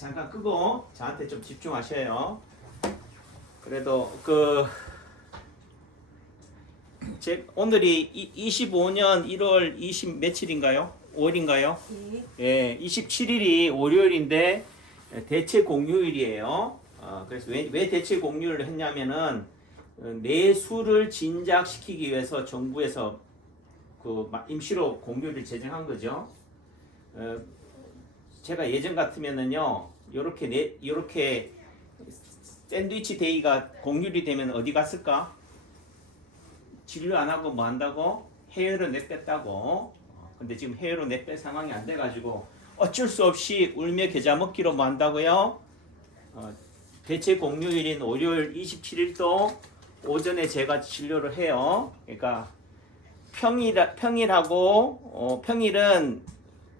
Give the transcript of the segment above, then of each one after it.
잠깐 끄고 저한테 좀 집중하셔요. 그래도 오늘이 25년 1월 20 며칠인가요? 5일인가요? 예, 27일이 월요일인데 대체 공휴일이에요. 그래서 왜 대체 공휴일을 했냐면은 내수를 진작시키기 위해서 정부에서 임시로 공휴일을 제정한 거죠. 제가 예전 같으면은요, 요렇게 샌드위치 데이가 공휴일이 되면 어디 갔을까? 진료 안 하고 뭐 한다고? 해외로 내뺐다고. 근데 지금 해외로 내뺄 상황이 안 돼가지고 어쩔 수 없이 울며 겨자 먹기로 뭐 한다고요? 대체 공휴일인 월요일 27일도 오전에 제가 진료를 해요. 그러니까 평일하고 평일은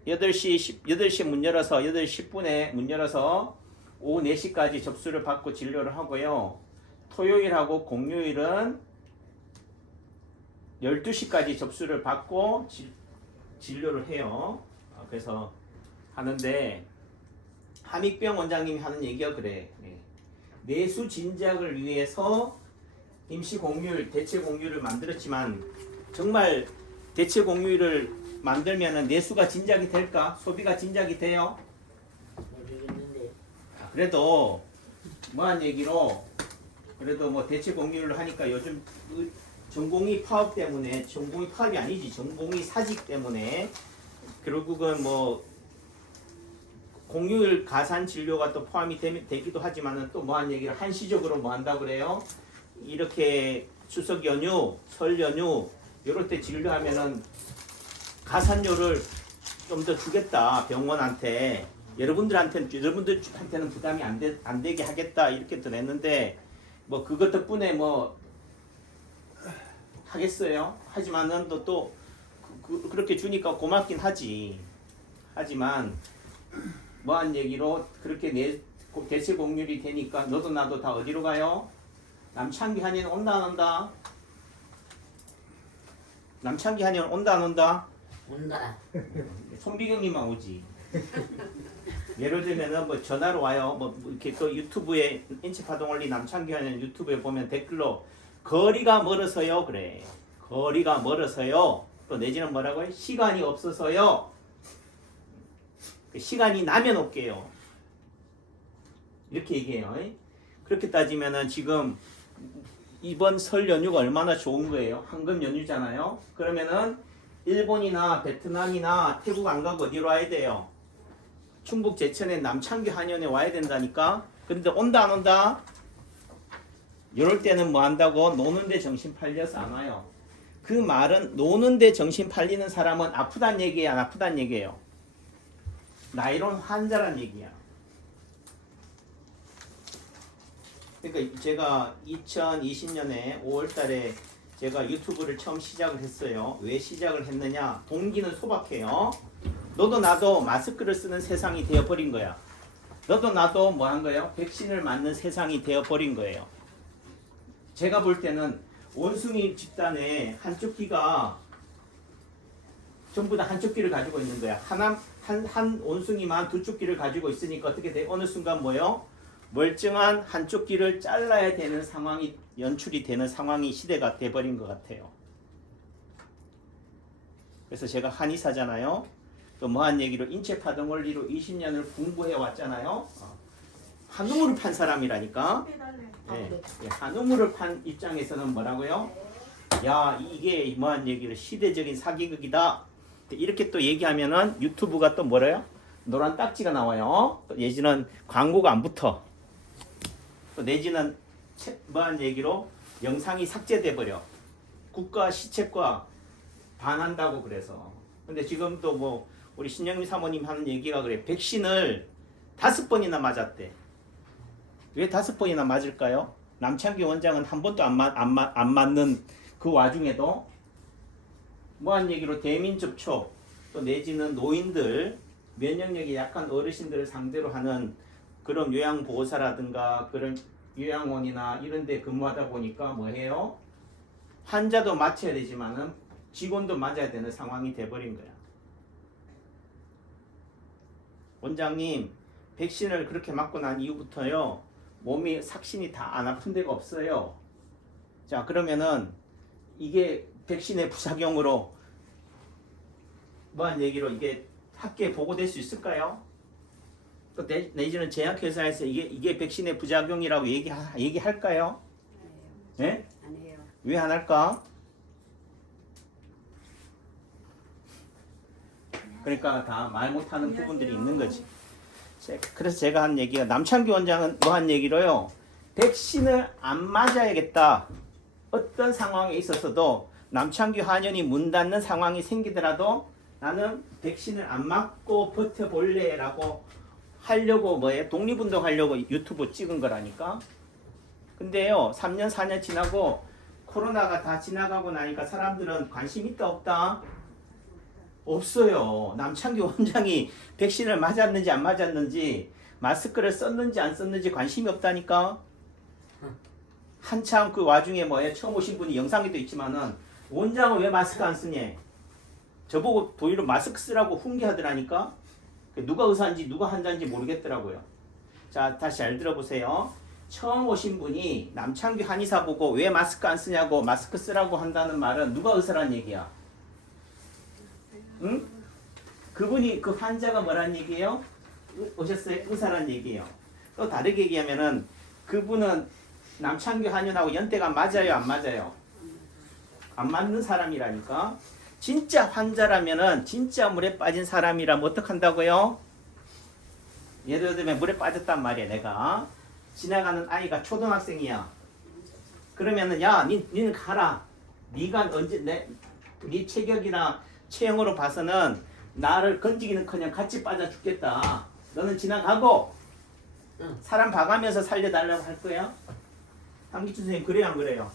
8시 문 열어서 8시 10분에 문 열어서 오후 4시까지 접수를 받고 진료를 하고요. 토요일하고 공휴일은 12시까지 접수를 받고 진료를 해요. 그래서 하는데 함익병 원장님이 하는 얘기가 그래. 내수 진작을 위해서 임시 공휴일, 대체 공휴일을 만들었지만 정말 대체 공휴일을 만들면은 내수가 진작이 될까? 소비가 진작이 돼요? 모르겠는데. 그래도 뭐한 얘기로 그래도 뭐 대체 공휴일을 하니까 요즘 전공의 파업 때문에 전공의 파업이 아니지 전공의 사직 때문에 결국은 뭐 공휴일 가산 진료가 또 포함이 되기도 하지만은 또 뭐한 얘기를 한시적으로 뭐 한다 그래요? 이렇게 추석 연휴, 설 연휴 이럴 때 진료하면은 가산료를 좀 더 주겠다 여러분들한테는 부담이 안 되게 하겠다 이렇게 또 냈는데 뭐 그것 덕분에 뭐 하겠어요. 하지만은 또 그렇게 주니까 고맙긴 하지. 하지만 뭐한 얘기로 그렇게 대체 공휴일이 되니까 너도 나도 다 어디로 가요? 남창기 한의원 온다 안 온다? 남창기 한의원 온다 안 온다? 온다. 손비경님만 오지. 예를 들면은 뭐 전화로 와요. 뭐 이렇게 또 유튜브에 인체파동원리 남창기 한의원 유튜브에 보면 댓글로 거리가 멀어서요. 그래. 거리가 멀어서요. 또 내지는 뭐라고요? 시간이 없어서요. 시간이 나면 올게요. 이렇게 얘기해요. 그렇게 따지면은 지금 이번 설 연휴가 얼마나 좋은 거예요. 황금 연휴잖아요. 그러면은 일본이나 베트남이나 태국 안 가고 어디로 와야 돼요? 충북 제천에 남창기 한의원에 와야 된다니까. 그런데 온다 안 온다? 이럴 때는 뭐 한다고? 노는데 정신 팔려서 안 와요. 그 말은 노는데 정신 팔리는 사람은 아프단 얘기야, 안 아프단 얘기예요? 나이론 환자란 얘기야. 그러니까 제가 2020년에 5월달에 제가 유튜브를 처음 시작을 했어요. 왜 시작을 했느냐? 동기는 소박해요. 너도 나도 마스크를 쓰는 세상이 되어버린 거야. 너도 나도 뭐 한 거예요? 백신을 맞는 세상이 되어버린 거예요. 제가 볼 때는 원숭이 집단의 한쪽 귀가 전부 다 한쪽 귀를 가지고 있는 거야. 한 원숭이만 두 쪽 귀를 가지고 있으니까 어떻게 돼? 어느 순간 뭐요? 멀쩡한 한쪽 귀를 잘라야 되는 상황이 연출이 되는 상황이 시대가 돼버린 것 같아요. 그래서 제가 한의사잖아요. 또 뭐한 얘기로 인체파동원리로 20년을 공부해 왔잖아요. 한우물을 판 사람이라니까. 네. 한우물을 판 입장에서는 뭐라고요? 야 이게 뭐한 얘기를 시대적인 사기극이다. 이렇게 또 얘기하면은 유튜브가 또 뭐래요? 노란 딱지가 나와요. 또 내지는 광고가 안 붙어. 또 내지는 뭐한 얘기로 영상이 삭제돼 버려. 국가 시책과 반한다고 그래서. 근데 지금도 뭐 우리 신영미 사모님 하는 얘기가 그래. 백신을 5번이나 맞았대. 왜 5번이나 맞을까요? 남창기 원장은 한 번도 안 맞는 그 와중에도 뭐한 얘기로 대민 접촉 또 내지는 노인들 면역력이 약한 어르신들을 상대로 하는 그런 요양보호사라든가 그런 요양원이나 이런 데 근무하다 보니까 뭐해요? 환자도 맞춰야 되지만은 직원도 맞아야 되는 상황이 돼버린 거야. 원장님 백신을 그렇게 맞고 난 이후부터요 몸이 삭신이 다 안 아픈 데가 없어요. 자 그러면은 이게 백신의 부작용으로 뭐한 얘기로 이게 학계에 보고될 수 있을까요? 또 내지는 제약회사에서 이게 백신의 부작용이라고 얘기할까요? 네? 안 해요. 왜 안 할까? 그러니까 다 말 못하는 부분들이 있는 거지. 그래서 제가 한 얘기가 남창규 원장은 뭐 한 얘기로요. 백신을 안 맞아야겠다. 어떤 상황에 있어서도 남창규 한의원이 문 닫는 상황이 생기더라도 나는 백신을 안 맞고 버텨볼래 라고 하려고 뭐예요? 독립운동 하려고 유튜브 찍은 거라니까. 근데요 3년 4년 지나고 코로나가 다 지나가고 나니까 사람들은 관심 있다 없다? 없어요. 남창규 원장이 백신을 맞았는지 안 맞았는지 마스크를 썼는지 안 썼는지 관심이 없다니까. 한참 그 와중에 뭐예요? 처음 오신 분이 영상에도 있지만은 원장은 왜 마스크 안 쓰냐? 저보고 도의로 마스크 쓰라고 훈계하더라니까. 누가 의사인지 누가 환자인지 모르겠더라고요. 자 다시 잘 들어보세요. 처음 오신 분이 남창규 한의사 보고 왜 마스크 안 쓰냐고 마스크 쓰라고 한다는 말은 누가 의사란 얘기야? 응? 그분이 그 환자가 뭐란 얘기예요? 오셨어요? 의사란 얘기예요. 또 다르게 얘기하면은 그분은 남창규 한의원하고 연대가 맞아요 안 맞아요? 안 맞는 사람이라니까. 진짜 환자라면은 진짜 물에 빠진 사람이라면 어떡한다고요? 예를 들면 물에 빠졌단 말이야. 내가 지나가는 아이가 초등학생이야. 그러면은 야 니는 가라. 네가 언제 네 체격이나 체형으로 봐서는 나를 건지기는커녕 같이 빠져 죽겠다. 너는 지나가고 사람 봐가면서 살려달라고 할 거야? 함기춘 선생님 그래요 안 그래요?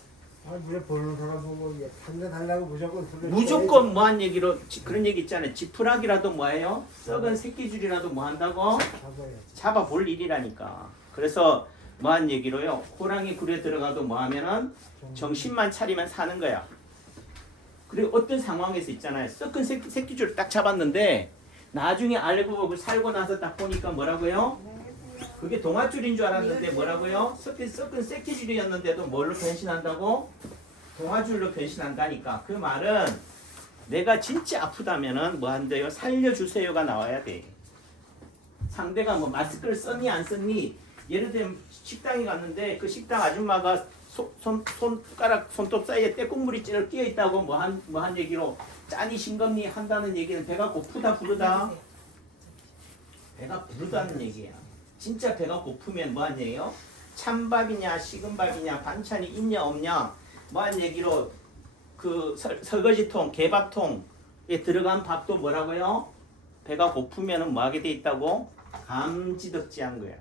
아, 물에 보는 사람 보고 판자 달라고 무조건 소리 무조건 뭐한 얘기로 그런 얘기 있잖아요. 지푸라기라도 뭐예요? 썩은 새끼줄이라도 뭐 한다고? 잡아야지. 잡아볼 일이라니까. 그래서 뭐한 얘기로요. 호랑이 굴에 들어가도 뭐 하면은 정신만 차리면 사는 거야. 그리고 어떤 상황에서 있잖아요. 썩은 새끼줄을 딱 잡았는데 나중에 알고 살고 나서 딱 보니까 뭐라고요? 그게 동아줄인 줄 알았는데 뭐라고요? 썩은 새끼줄이었는데도 뭘로 변신한다고? 동아줄로 변신한다니까. 그 말은 내가 진짜 아프다면은 뭐 한대요? 살려주세요가 나와야 돼. 상대가 뭐 마스크를 썼니 안 썼니? 예를 들면 식당에 갔는데 그 식당 아줌마가 손가락 손톱 사이에 떼국물이 찌르 끼어 있다고 뭐 한 얘기로 짠이 싱겁니 한다는 얘기는 배가 고프다 부르다. 배가 부르다는 얘기야. 진짜 배가 고프면 뭐한 얘기예요? 찬밥이냐 식은 밥이냐 반찬이 있냐 없냐 뭐한 얘기로 그 설거지통 개밥통에 들어간 밥도 뭐라고요? 배가 고프면은 뭐하게 돼 있다고? 감지덕지한 거야.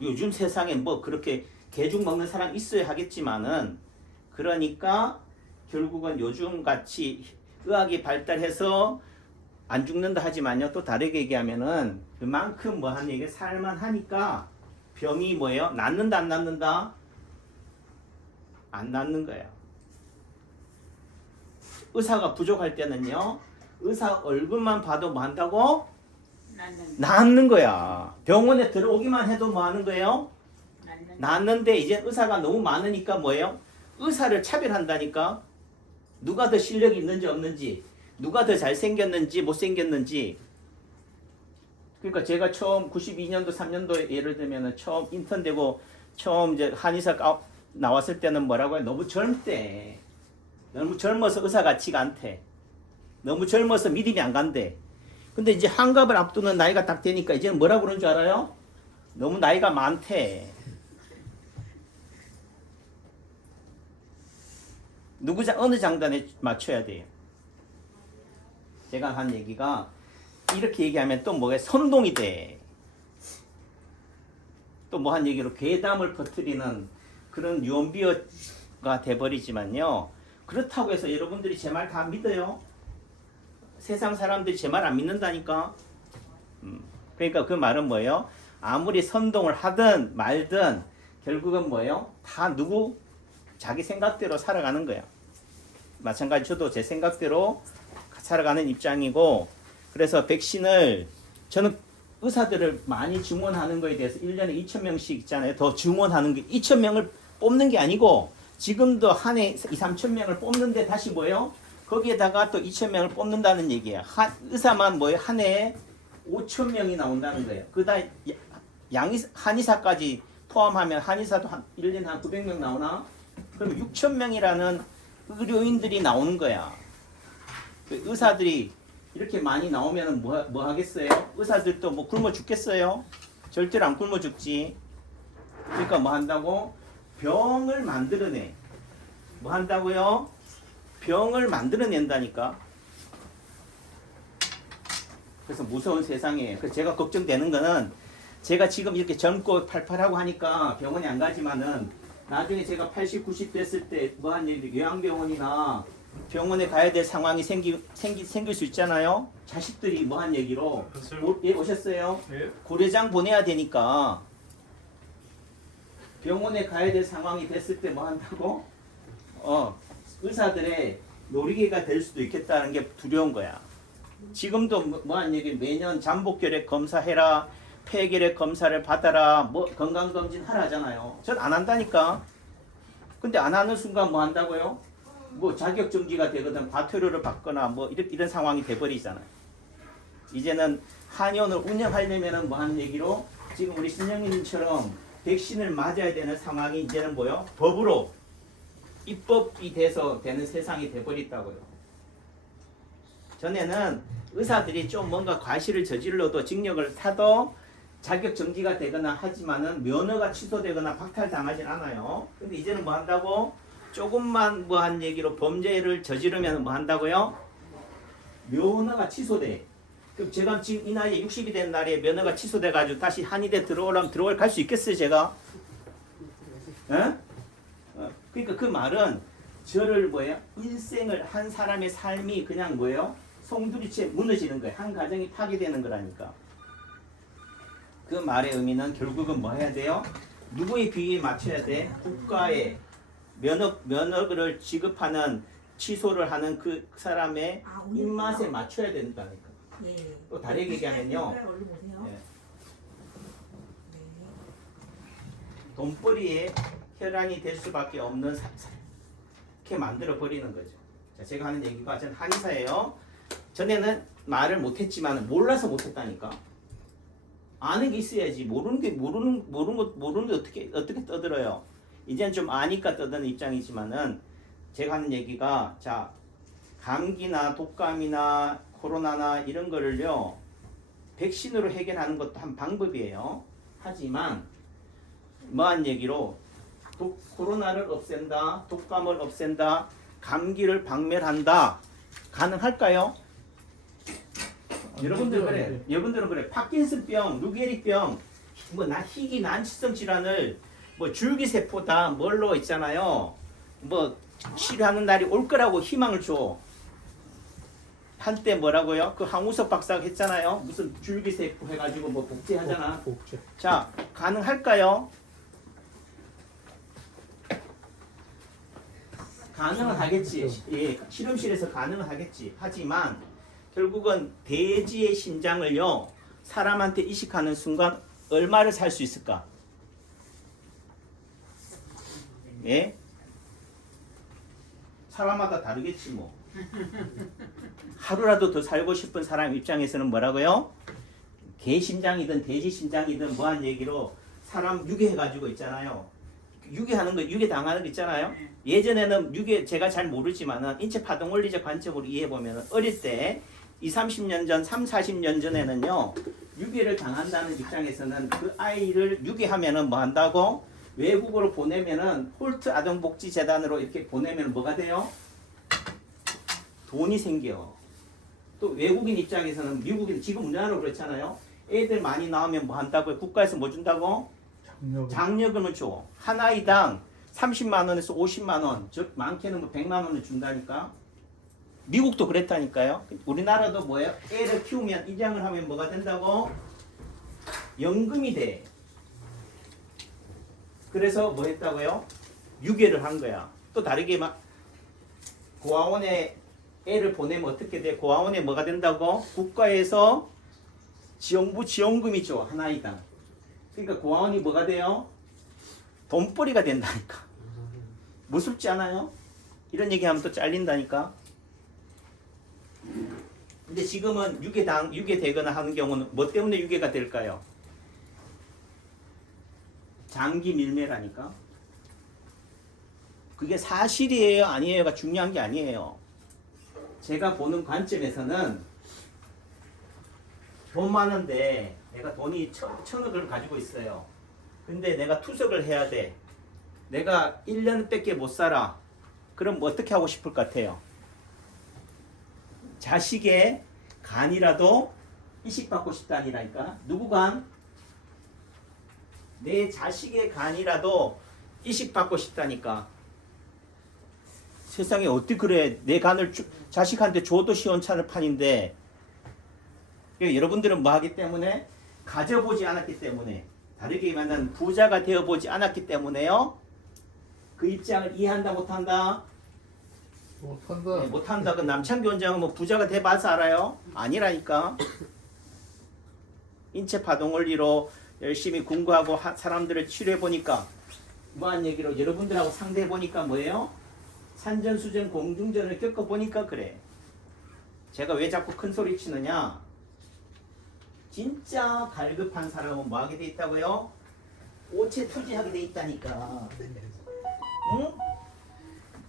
요즘 세상에 뭐 그렇게 개죽 먹는 사람 있어야 하겠지만은 그러니까 결국은 요즘 같이 의학이 발달해서 안 죽는다 하지만요. 또 다르게 얘기하면은 그만큼 뭐 한 얘기 살만하니까 병이 뭐예요? 낫는다 안 낫는다? 안 낫는 거예요. 의사가 부족할 때는요. 의사 얼굴만 봐도 뭐 한다고? 낫는 거야. 병원에 들어오기만 해도 뭐 하는 거예요? 낫는데 이제 의사가 너무 많으니까 뭐예요? 의사를 차별한다니까. 누가 더 실력이 있는지 없는지, 누가 더 잘생겼는지 못생겼는지. 그러니까 제가 처음 92년도 3년도에 예를 들면 처음 인턴 되고 처음 이제 한의사 나왔을 때는 뭐라고 해요? 너무 젊대. 너무 젊어서 의사 같지가 않대. 너무 젊어서 믿음이 안 간대. 근데 이제 환갑을 앞두는 나이가 딱 되니까 이제는 뭐라고 그러는 줄 알아요? 너무 나이가 많대. 어느 장단에 맞춰야 돼요? 제가 한 얘기가 이렇게 얘기하면 또 뭐가 선동이 돼. 또 뭐 한 얘기로 괴담을 퍼뜨리는 그런 유언비어가 돼버리지만요. 그렇다고 해서 여러분들이 제 말 다 믿어요? 세상 사람들이 제 말 안 믿는다니까. 그러니까 그 말은 뭐예요? 아무리 선동을 하든 말든 결국은 뭐예요? 다 누구? 자기 생각대로 살아가는 거야. 마찬가지 저도 제 생각대로 살아가는 입장이고, 그래서 백신을 저는 의사들을 많이 증원하는 거에 대해서 1년에 2,000명씩 있잖아요. 더 증원하는 게 2,000명을 뽑는 게 아니고 지금도 한 해 2, 3,000명을 뽑는데 다시 뭐예요? 거기에다가 또 2,000명을 뽑는다는 얘기예요. 의사만 뭐예요? 한 해에 5,000명이 나온다는 거예요. 그다음 한의사까지 포함하면 한의사도 한 1년에 한 900명 나오나? 그럼 6,000명이라는 의료인들이 나오는 거야. 그 의사들이 이렇게 많이 나오면 뭐 하겠어요? 의사들도 뭐 굶어 죽겠어요? 절대로 안 굶어 죽지. 그러니까 뭐 한다고? 병을 만들어내. 뭐 한다고요? 병을 만들어낸다니까. 그래서 무서운 세상이에요. 그래서 제가 걱정되는 거는 제가 지금 이렇게 젊고 팔팔하고 하니까 병원에 안 가지만은 나중에 제가 80, 90 됐을 때 뭐한 요양병원이나 병원에 가야 될 상황이 생길 수 있잖아요. 자식들이 뭐 한 얘기로 예, 오셨어요? 예? 고려장 보내야 되니까 병원에 가야 될 상황이 됐을 때 뭐 한다고? 의사들의 놀이개가 될 수도 있겠다는 게 두려운 거야. 지금도 뭐 한 얘기 매년 잠복결핵 검사해라, 폐결핵 검사를 받아라, 뭐 건강검진 하라 하잖아요. 전 안 한다니까. 근데 안 하는 순간 뭐 한다고요? 뭐 자격정지가 되거든, 과태료를 받거나 뭐 이런 상황이 돼버리잖아요. 이제는 한의원을 운영하려면은 뭐 하는 얘기로 지금 우리 신영님처럼 백신을 맞아야 되는 상황이 이제는 뭐요? 법으로 입법이 돼서 되는 세상이 돼버렸다고요. 전에는 의사들이 좀 뭔가 과실을 저질러도 징역을 타도 자격 정지가 되거나 하지만은 면허가 취소되거나 박탈당하진 않아요. 근데 이제는 뭐 한다고? 조금만 뭐 한 얘기로 범죄를 저지르면 뭐 한다고요? 면허가 취소돼. 그럼 제가 지금 이 나이에 60이 된 날에 면허가 취소돼가지고 다시 한의대 들어오려면 갈 수 있겠어요, 제가? 에? 그러니까 그 말은 저를 뭐예요? 일생을 한 사람의 삶이 그냥 뭐예요? 송두리째 무너지는 거예요. 한 가정이 파괴되는 거라니까. 그 말의 의미는 결국은 뭐 해야 돼요? 누구의 비위에 맞춰야 돼? 국가의 면허를 지급하는 취소를 하는 그 사람의 입맛에 맞춰야 된다니까. 예. 또 다르게 얘기하면요. 얼른 오세요. 예, 네. 돈벌이에 혈안이 될 수밖에 없는 이렇게 만들어 버리는 거죠. 자, 제가 하는 얘기가 전 한의사예요. 전에는 말을 못했지만 몰라서 못했다니까. 아는 게 있어야지. 모르는 게 어떻게 떠들어요. 이제는 좀 아니까 떠드는 입장이지만은 제가 하는 얘기가 자, 감기나 독감이나 코로나나 이런 거를요 백신으로 해결하는 것도 한 방법이에요. 하지만 뭐한 얘기로 코로나를 없앤다, 독감을 없앤다, 감기를 박멸한다. 가능할까요? 여러분들은 그래. 파킨슨병, 루게리병, 뭐 희귀 난치성 질환을 뭐 줄기세포다 뭘로 있잖아요. 뭐 치료하는 날이 올 거라고 희망을 줘. 한때 뭐라고요? 그 황우석 박사가 했잖아요. 무슨 줄기세포 해가지고 뭐 복제하잖아. 복제. 자, 가능할까요? 가능은 하겠지. 예, 실험실에서 가능은 하겠지. 하지만 결국은 돼지의 심장을요 사람한테 이식하는 순간 얼마를 살 수 있을까? 예? 사람마다 다르겠지 뭐. 하루라도 더 살고 싶은 사람 입장에서는 뭐라고요? 개 심장이든 돼지 심장이든 뭐한 얘기로 사람 유괴해가지고 있잖아요. 유괴 당하는 거 있잖아요. 예전에는 유괴 제가 잘 모르지만은 인체 파동 원리적 관점으로 이해해 보면은 어릴 때 20, 30년 전, 3, 40년 전에는요 유괴를 당한다는 입장에서는 그 아이를 유괴하면은 뭐 한다고? 외국으로 보내면은 홀트 아동복지재단으로 이렇게 보내면 뭐가 돼요? 돈이 생겨. 또 외국인 입장에서는 미국인 지금 우리나라로 그렇잖아요. 애들 많이 나오면 뭐 한다고요? 국가에서 뭐 준다고? 장려금을 줘. 한 아이당 30만 원에서 50만 원, 즉 많게는 뭐 100만 원을 준다니까. 미국도 그랬다니까요. 우리나라도 뭐예요? 애를 키우면 입양을 하면 뭐가 된다고? 연금이 돼. 그래서 뭐 했다고요? 유괴를 한 거야. 또 다르게 막 고아원에 애를 보내면 어떻게 돼? 고아원에 뭐가 된다고? 국가에서 지원금이죠. 하나이당. 그러니까 고아원이 뭐가 돼요? 돈벌이가 된다니까. 무섭지 않아요? 이런 얘기하면 또 잘린다니까. 근데 지금은 유괴되거나 하는 경우는 뭐 때문에 유괴가 될까요? 장기 밀매라니까. 그게 사실이에요, 아니에요가 중요한 게 아니에요. 제가 보는 관점에서는 돈 많은데 내가 돈이 천억을 가지고 있어요. 근데 내가 투석을 해야 돼. 내가 1년밖에 못 살아. 그럼 뭐 어떻게 하고 싶을 것 같아요? 자식의 간이라도 이식받고 싶다니라니까. 누구 간? 내 자식의 간이라도 이식받고 싶다니까. 세상에 어떻게 그래. 내 간을 자식한테 줘도 시원찮을 판인데. 여러분들은 뭐 하기 때문에? 가져보지 않았기 때문에. 다르게 말하면 부자가 되어보지 않았기 때문에요. 그 입장을 이해한다 못한다? 못한다. 네, 못한다. 그 남창기 원장은 뭐 부자가 돼봐서 알아요? 아니라니까. 인체 파동 원리로 열심히 공부하고 사람들을 치료해 보니까 뭐한 얘기로 여러분들하고 상대해 보니까 뭐예요? 산전수전 공중전을 겪어 보니까 그래. 제가 왜 자꾸 큰 소리 치느냐? 진짜 갈급한 사람은 뭐 하게 돼 있다고요? 오체 투지하게 돼 있다니까. 응?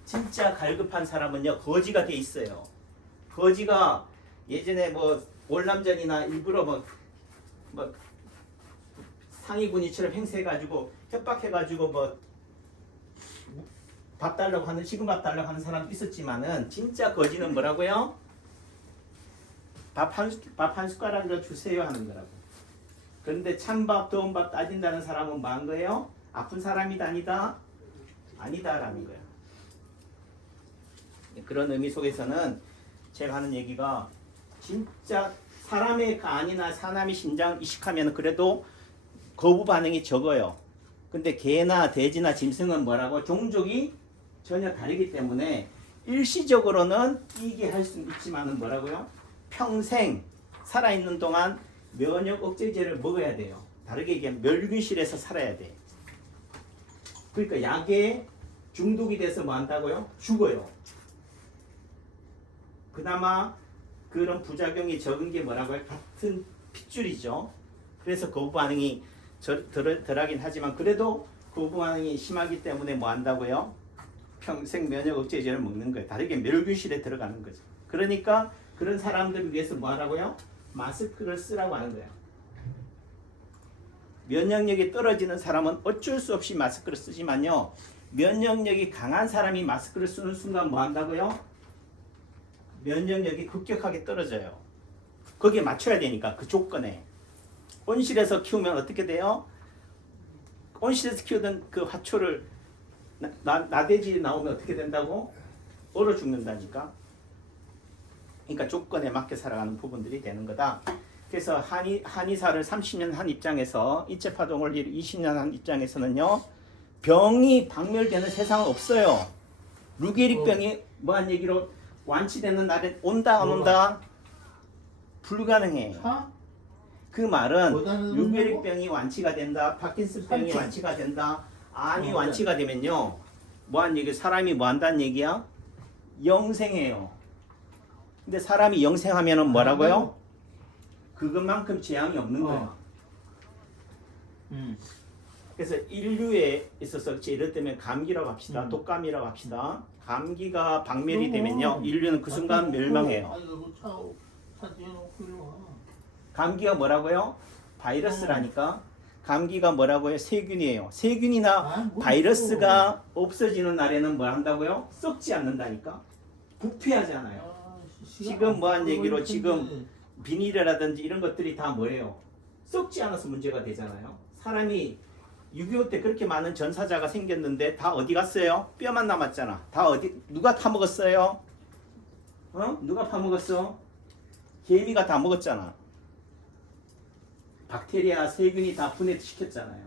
진짜 갈급한 사람은요 거지가 돼 있어요. 거지가 예전에 뭐 월남전이나 일부러 뭐 상위군이처럼 행세해가지고 협박해가지고 뭐 밥 달라고 하는 지금 밥 달라고 하는 사람도 있었지만은 진짜 거지는 뭐라고요? 밥 한 숟가락이라도 주세요 하는 거라고. 그런데 찬밥 더운 밥 따진다는 사람은 뭐한 거예요? 아픈 사람이다 아니다? 아니다라는 거야. 그런 의미 속에서는 제가 하는 얘기가 진짜 사람의 간이나 사람의 심장 이식하면 그래도 거부 반응이 적어요. 근데 개나 돼지나 짐승은 뭐라고? 종족이 전혀 다르기 때문에 일시적으로는 이게 할 수 있지만은 뭐라고요? 평생 살아있는 동안 면역 억제제를 먹어야 돼요. 다르게 얘기하면 멸균실에서 살아야 돼. 그러니까 약에 중독이 돼서 뭐 한다고요? 죽어요. 그나마 그런 부작용이 적은 게 뭐라고요? 같은 핏줄이죠. 그래서 거부 반응이 덜하긴 하지만 그래도 거부 반응이 심하기 때문에 뭐 한다고요? 평생 면역 억제제를 먹는 거예요. 다르게 멸균실에 들어가는 거죠. 그러니까 그런 사람들을 위해서 뭐 하라고요? 마스크를 쓰라고 하는 거예요. 면역력이 떨어지는 사람은 어쩔 수 없이 마스크를 쓰지만요. 면역력이 강한 사람이 마스크를 쓰는 순간 뭐 한다고요? 면역력이 급격하게 떨어져요. 거기에 맞춰야 되니까 그 조건에. 온실에서 키우면 어떻게 돼요? 온실에서 키우던 그 화초를 나대지 나오면 어떻게 된다고? 얼어 죽는다니까. 그러니까 조건에 맞게 살아가는 부분들이 되는 거다. 그래서 한의사를 30년 한 입장에서 인체파동 원리를 20년 한 입장에서는요. 병이 박멸되는 세상은 없어요. 루게릭병이 뭐한 얘기로 완치되는 날에 온다 안 온다? 불가능해요. 그 말은 루게릭병이 완치가 된다, 파킨슨병이 완치가 된다, 암이 완치가 되면요. 뭐한 얘기? 사람이 뭐 한다는 얘기야? 영생해요. 근데 사람이 영생하면은 뭐라고요? 그것만큼 재앙이 없는 거예요. 그래서 인류에 있어서 예를 들면 감기라고 합시다. 독감이라고 합시다. 감기가 박멸이 되면요. 인류는 그 순간 멸망해요. 감기가 뭐라고요? 바이러스라니까. 감기가 뭐라고요? 세균이에요. 세균이나 바이러스가 없어지는 날에는 뭐 한다고요? 썩지 않는다니까. 부패하잖아요. 지금 뭐한 얘기로 지금 비닐이라든지 이런 것들이 다 뭐예요? 썩지 않아서 문제가 되잖아요. 사람이 6.25 때 그렇게 많은 전사자가 생겼는데 다 어디 갔어요? 뼈만 남았잖아. 다 어디 누가 다 먹었어요? 누가 파먹었어? 개미가 다 먹었잖아. 박테리아, 세균이 다 분해시켰잖아요.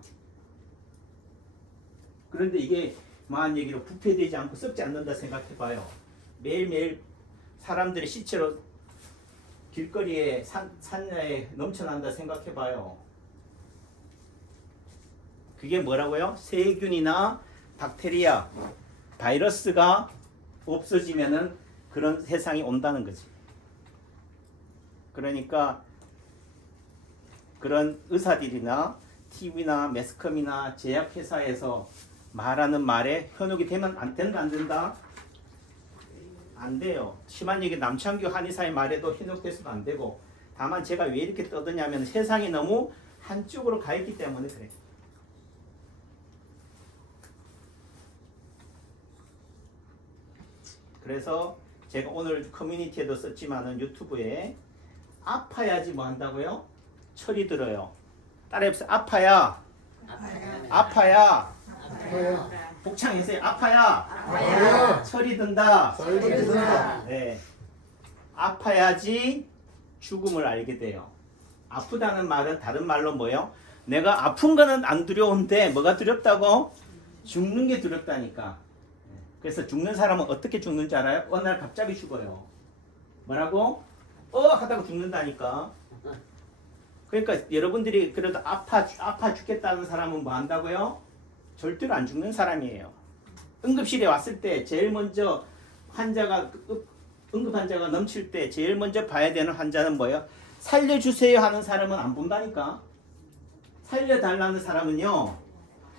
그런데 이게 뭐한 얘기로 부패되지 않고 썩지 않는다 생각해봐요. 매일매일 사람들의 시체로 길거리에 산야에 넘쳐난다 생각해봐요. 그게 뭐라고요? 세균이나 박테리아, 바이러스가 없어지면은 그런 세상이 온다는 거지. 그러니까 그런 의사들이나 TV나 매스컴이나 제약회사에서 말하는 말에 현혹이 되면 안 된다, 안 된다? 안 돼요. 심한 얘기 남창규 한의사의 말에도 현혹돼서도 안 되고, 다만 제가 왜 이렇게 떠드냐면 세상이 너무 한쪽으로 가 있기 때문에 그래. 그래서 제가 오늘 커뮤니티에도 썼지만은 유튜브에 아파야지 뭐 한다고요? 철이 들어요. 따라해보세요. 아파야. 아파야. 아파요. 복창해세요. 아파야. 아파요. 철이 든다. 철이 든다. 네. 아파야지 죽음을 알게 돼요. 아프다는 말은 다른 말로 뭐예요? 내가 아픈 거는 안 두려운데 뭐가 두렵다고? 죽는 게 두렵다니까. 그래서 죽는 사람은 어떻게 죽는지 알아요? 어느 날 갑자기 죽어요. 뭐라고? 하다가 죽는다니까. 그러니까 여러분들이 그래도 아파 죽겠다는 사람은 뭐 한다고요? 절대로 안 죽는 사람이에요. 응급실에 왔을 때 제일 먼저 응급 환자가 넘칠 때 제일 먼저 봐야 되는 환자는 뭐예요? 살려주세요 하는 사람은 안 본다니까. 살려달라는 사람은요,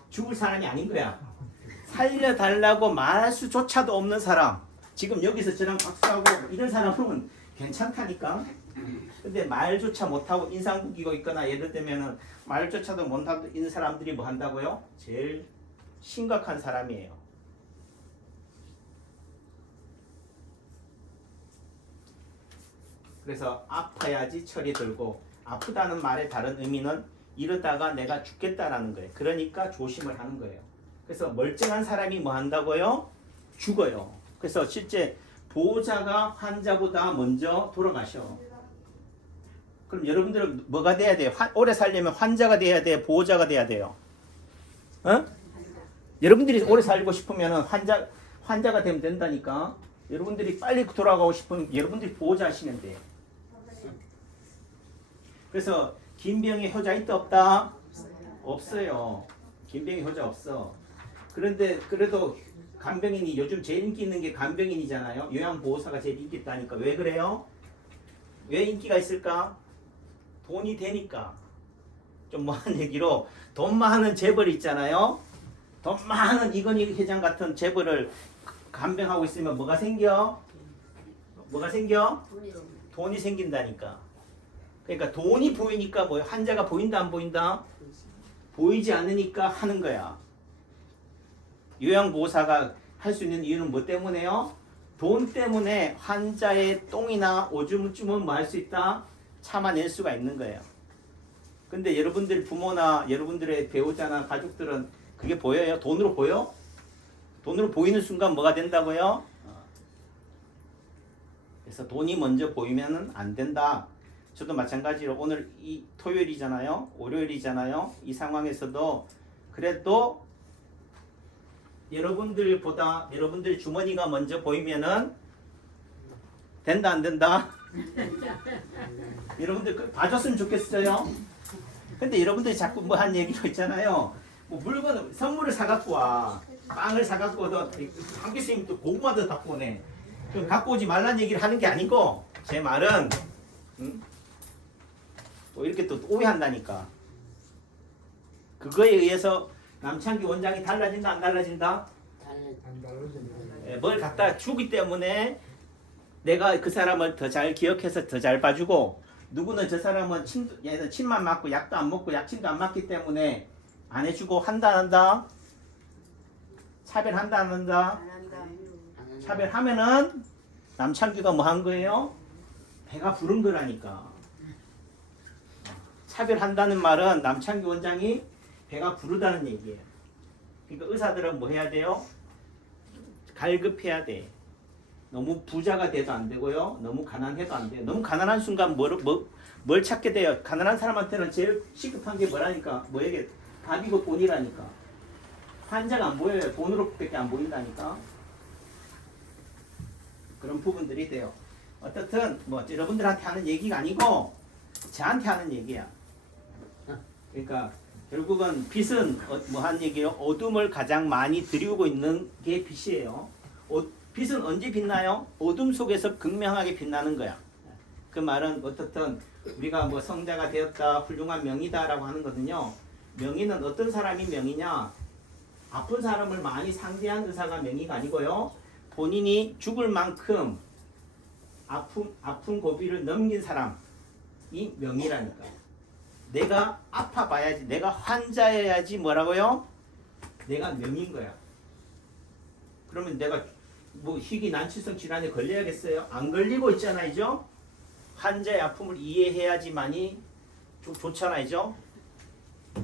죽을 사람이 아닌 거야. 살려달라고 말할 수조차도 없는 사람, 지금 여기서 저랑 박수하고 이런 사람은 괜찮다니까. 근데 말조차 못하고 인상구기고 있거나 예를 들면은 말조차도 못하고 있는 사람들이 뭐 한다고요? 제일 심각한 사람이에요. 그래서 아파야지 철이 들고, 아프다는 말의 다른 의미는 이러다가 내가 죽겠다라는 거예요. 그러니까 조심을 하는 거예요. 그래서 멀쩡한 사람이 뭐 한다고요? 죽어요. 그래서 실제 보호자가 환자보다 먼저 돌아가셔. 그럼 여러분들은 뭐가 돼야 돼요? 오래 살려면 환자가 돼야 돼요? 보호자가 돼야 돼요? 어? 여러분들이 오래 살고 싶으면 환자가 되면 된다니까. 여러분들이 빨리 돌아가고 싶으면 여러분들이 보호자 하시면 돼요. 그래서 김병희 효자 있다 없다? 없어요. 김병희 효자 없어. 그런데 그래도 간병인이 요즘 제일 인기 있는 게 간병인이잖아요. 요양보호사가 제일 인기 있다니까. 왜 그래요? 왜 인기가 있을까? 돈이 되니까. 좀 뭐한 얘기로 돈 많은 재벌이 있잖아요. 돈 많은 이건희 회장 같은 재벌을 간병하고 있으면 뭐가 생겨? 뭐가 생겨? 돈이 생긴다니까. 그러니까 돈이 보이니까 뭐야? 환자가 보인다 안 보인다? 보이지 않으니까 하는 거야. 요양보호사가 할 수 있는 이유는 뭐 때문에요? 돈 때문에 환자의 똥이나 오줌쯤은 뭐 할 수 있다? 참아낼 수가 있는 거예요. 근데 여러분들 부모나 여러분들의 배우자나 가족들은 그게 보여요? 돈으로 보여? 돈으로 보이는 순간 뭐가 된다고요? 그래서 돈이 먼저 보이면은 안 된다. 저도 마찬가지로 오늘 이 토요일이잖아요. 월요일이잖아요. 이 상황에서도 그래도 여러분들보다 여러분들 주머니가 먼저 보이면은 된다 안 된다? 여러분들 봐줬으면 좋겠어요. 근데 여러분들이 자꾸 뭐 한 얘기로 있잖아요. 뭐 물건 선물을 사갖고 와, 빵을 사갖고 너 한 교수님 또 고구마도 갖고 오네. 그럼 갖고 오지 말란 얘기를 하는 게 아니고 제 말은 또 이렇게 또 오해한다니까. 그거에 의해서 남창기 원장이 달라진다 안 달라진다? 안 달라진다. 뭘 갖다 주기 때문에 내가 그 사람을 더 잘 기억해서 더 잘 봐주고, 누구는 저 사람은 침만 맞고 약도 안 먹고 약침도 안 맞기 때문에 안 해주고 한다 안 한다? 차별한다 안 한다? 차별하면은 남창규가 뭐 한 거예요? 배가 부른 거라니까. 차별한다는 말은 남창규 원장이 배가 부르다는 얘기예요. 그러니까 의사들은 뭐 해야 돼요? 갈급해야 돼. 너무 부자가 돼도 안 되고요. 너무 가난해도 안 돼요. 너무 가난한 순간 뭘 찾게 돼요? 가난한 사람한테는 제일 시급한 게 뭐라니까? 뭐에게? 밥이고 돈이라니까. 환자가 안 보여요. 돈으로밖에 안 보인다니까. 그런 부분들이 돼요. 어떻든 뭐 여러분들한테 하는 얘기가 아니고 저한테 하는 얘기야. 그러니까 결국은 빛은 뭐 한 얘기예요? 어둠을 가장 많이 들이우고 있는 게 빛이에요. 빛은 언제 빛나요? 어둠 속에서 극명하게 빛나는 거야. 그 말은 어떻든 우리가 뭐 성자가 되었다, 훌륭한 명이다라고 하는 거든요. 명의는 어떤 사람이 명이냐? 아픈 사람을 많이 상대한 의사가 명의가 아니고요. 본인이 죽을 만큼 아픈 고비를 넘긴 사람이 명의라니까. 내가 아파봐야지, 내가 환자여야지 뭐라고요? 내가 명인 거야. 그러면 내가 뭐 희귀 난치성 질환에 걸려야겠어요? 안 걸리고 있잖아요. 환자의 아픔을 이해해야지만이 좋잖아요.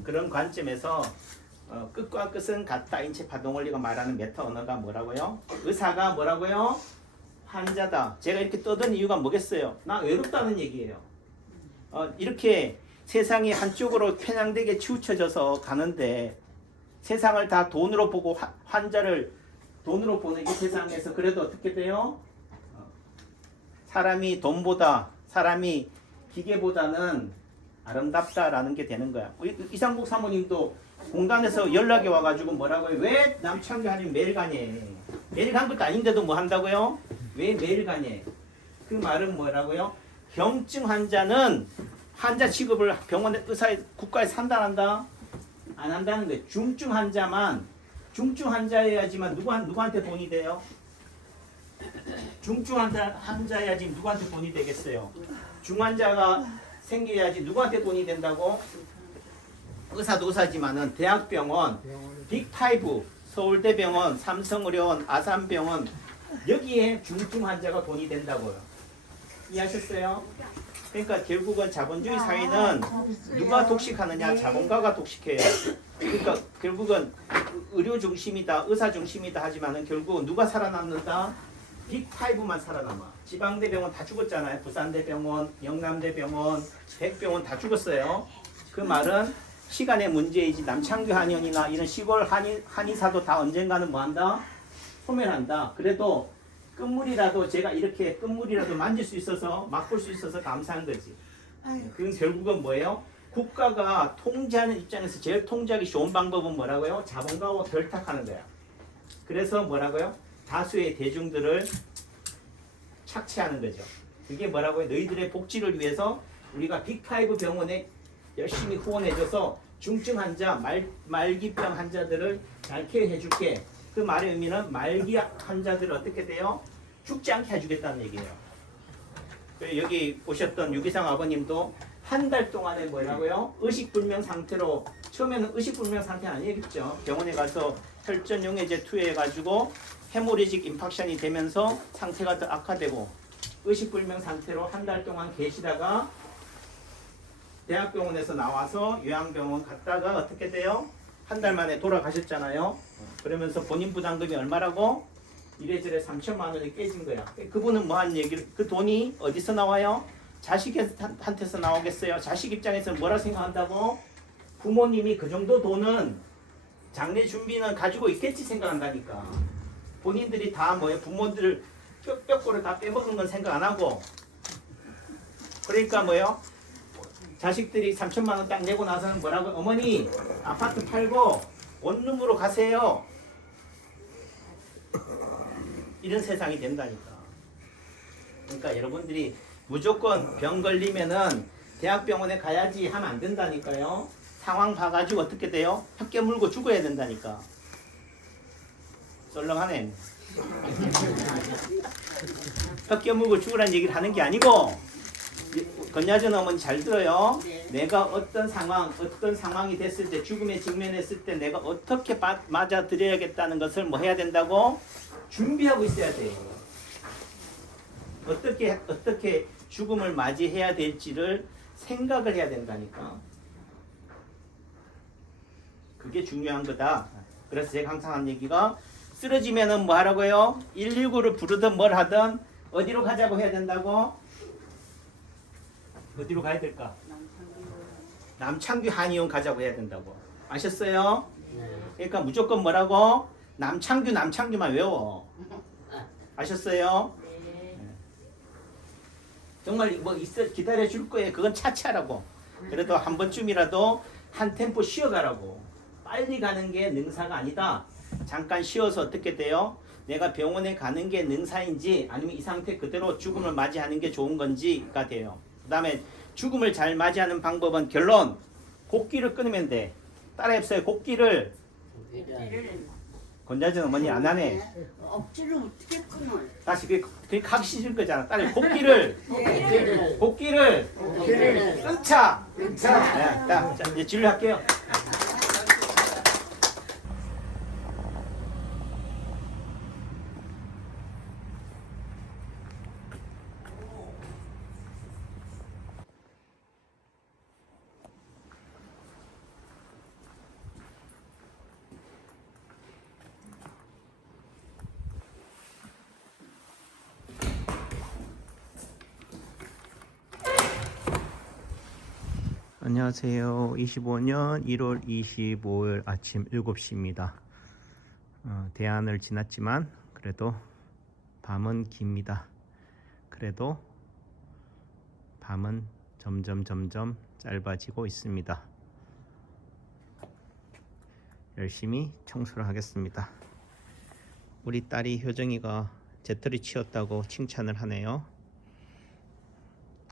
그런 관점에서 끝과 끝은 같다. 인체 파동 원리가 말하는 메타 언어가 뭐라고요? 의사가 뭐라고요? 환자다. 제가 이렇게 떠든 이유가 뭐겠어요? 나 외롭다는 얘기예요. 이렇게 세상이 한쪽으로 편향되게 치우쳐져서 가는데 세상을 다 돈으로 보고 환자를 돈으로 보는 이 세상에서 그래도 어떻게 돼요? 사람이 돈보다, 사람이 기계보다는 아름답다라는 게 되는 거야. 우리 이상복 사모님도 공단에서 연락이 와가지고 뭐라고요? 왜 남창규 하님 매일 가니? 매일 간 것도 아닌데도 뭐 한다고요? 왜 매일 가니? 그 말은 뭐라고요? 경증 환자는 환자 취급을 병원에 의사에 국가에 산다한다? 안 한다는 거예요. 중증 환자만 중증 환자여야지만 누구한테 돈이 돼요? 중증 환자여야지 누구한테 돈이 되겠어요? 중환자가 생겨야지 누구한테 돈이 된다고? 의사도 의사지만은 대학병원, 빅5, 서울대병원, 삼성의료원, 아산병원 여기에 중증 환자가 돈이 된다고요. 이해하셨어요? 그러니까 결국은 자본주의 사회는 누가 독식하느냐? 자본가가 독식해요. 그러니까 결국은 의료 중심이다, 의사 중심이다 하지만은 결국은 누가 살아남는다? 빅5만 살아남아. 지방대병원 다 죽었잖아요. 부산대병원, 영남대병원, 백병원 다 죽었어요. 그 말은 시간의 문제이지 남창규 한의원이나 이런 시골 한의사도 다 언젠가는 뭐한다? 소멸한다. 그래도 끝물이라도 제가 이렇게 끝물이라도 만질 수 있어서 맛볼 수 있어서 감사한 거지. 그건 결국은 뭐예요? 국가가 통제하는 입장에서 제일 통제하기 좋은 방법은 뭐라고요? 자본가와 결탁하는 거야. 그래서 뭐라고요? 다수의 대중들을 착취하는 거죠. 그게 뭐라고요? 너희들의 복지를 위해서 우리가 빅5 병원에 열심히 후원해줘서 중증 환자, 말기병 환자들을 잘 케어해줄게. 그 말의 의미는 말기 환자들을 어떻게 돼요? 죽지 않게 해주겠다는 얘기예요. 여기 오셨던 유기상 아버님도 한 달 동안에 뭐라고요? 의식불명 상태로, 처음에는 의식불명 상태는 아니겠죠. 병원에 가서 혈전 용해제 투여해가지고 헤모리직 임팍션이 되면서 상태가 더 악화되고 의식불명 상태로 한 달 동안 계시다가 대학병원에서 나와서 요양병원 갔다가 어떻게 돼요? 한 달 만에 돌아가셨잖아요. 그러면서 본인 부담금이 얼마라고? 이래저래 3천만 원이 깨진 거야. 그분은 뭐 한 얘기를, 그 돈이 어디서 나와요? 자식한테서 나오겠어요? 자식 입장에서 뭐라 생각한다고? 부모님이 그 정도 돈은 장례 준비는 가지고 있겠지 생각한다니까. 본인들이 다 뭐예요? 부모들 뼈꼬를 다 빼먹은 건 생각 안 하고. 그러니까 뭐예요? 자식들이 3천만 원 딱 내고 나서는 뭐라고? 어머니 아파트 팔고 원룸으로 가세요. 이런 세상이 된다니까. 그러니까 여러분들이 무조건 병 걸리면은 대학병원에 가야지 하면 안 된다니까요. 상황 봐가지고 어떻게 돼요? 혀깨 물고 죽어야 된다니까. 썰렁하네. 혀깨 물고 죽으라는 얘기를 하는 게 아니고, 건야전 어머니 잘 들어요. 내가 어떤 상황이 됐을 때, 죽음에 직면했을 때 내가 어떻게 맞아들여야겠다는 것을 뭐 해야 된다고? 준비하고 있어야 돼요. 어떻게 죽음을 맞이해야 될지를 생각을 해야 된다니까. 그게 중요한 거다. 그래서 제가 항상 하는 얘기가, 쓰러지면은 뭐 하라고요? 119를 부르든 뭘 하든 어디로 가자고 해야 된다고? 어디로 가야 될까? 남창규 한의원 가자고 해야 된다고. 아셨어요? 그러니까 무조건 뭐라고? 남창규만 외워. 아셨어요? 정말 뭐 있어 기다려 줄 거예요. 그건 차차라고. 그래도 한 번쯤이라도 한 템포 쉬어가라고. 빨리 가는 게 능사가 아니다. 잠깐 쉬어서 어떻게 돼요? 내가 병원에 가는 게 능사인지 아니면 이 상태 그대로 죽음을 맞이하는 게 좋은 건지가 돼요. 그 다음에 죽음을 잘 맞이하는 방법은 결론. 곡기를 끊으면 돼. 따라해보세요. 곡기를. 권자진 어머니 안 하네. 억지로 어떻게 끊어? 다시 그게 가기 싫은 거잖아. 따라해. 곡기를. 곡기를. 끊자. 자, 이제 진료할게요. 안녕하세요. 25년 1월 25일 아침 7시입니다. 대안을 지났지만 그래도 밤은 깁니다. 그래도 밤은 점점 짧아지고 있습니다. 열심히 청소를 하겠습니다. 우리 딸이 효정이가 재떨이 치웠다고 칭찬을 하네요.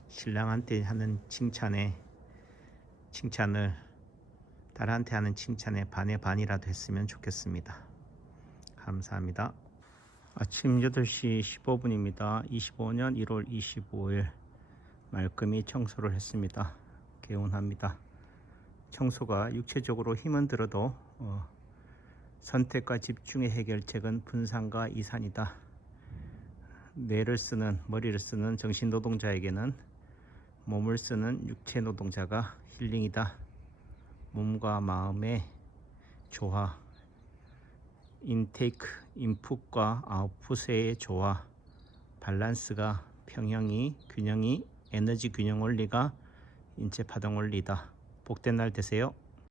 신랑한테 하는 칭찬을 딸한테 하는 칭찬에 반의 반이라도 했으면 좋겠습니다. 감사합니다. 아침 8시 15분입니다. 25년 1월 25일 말끔히 청소를 했습니다. 개운합니다. 청소가 육체적으로 힘은 들어도 선택과 집중의 해결책은 분산과 이산이다. 뇌를 쓰는 머리를 쓰는 정신노동자에게는 몸을 쓰는 육체 노동자가 힐링이다. 몸과 마음의 조화, 인테이크, 인풋과 아웃풋의 조화, 밸런스가 평형이, 균형이, 에너지 균형 원리가 인체 파동 원리다. 복된 날 되세요.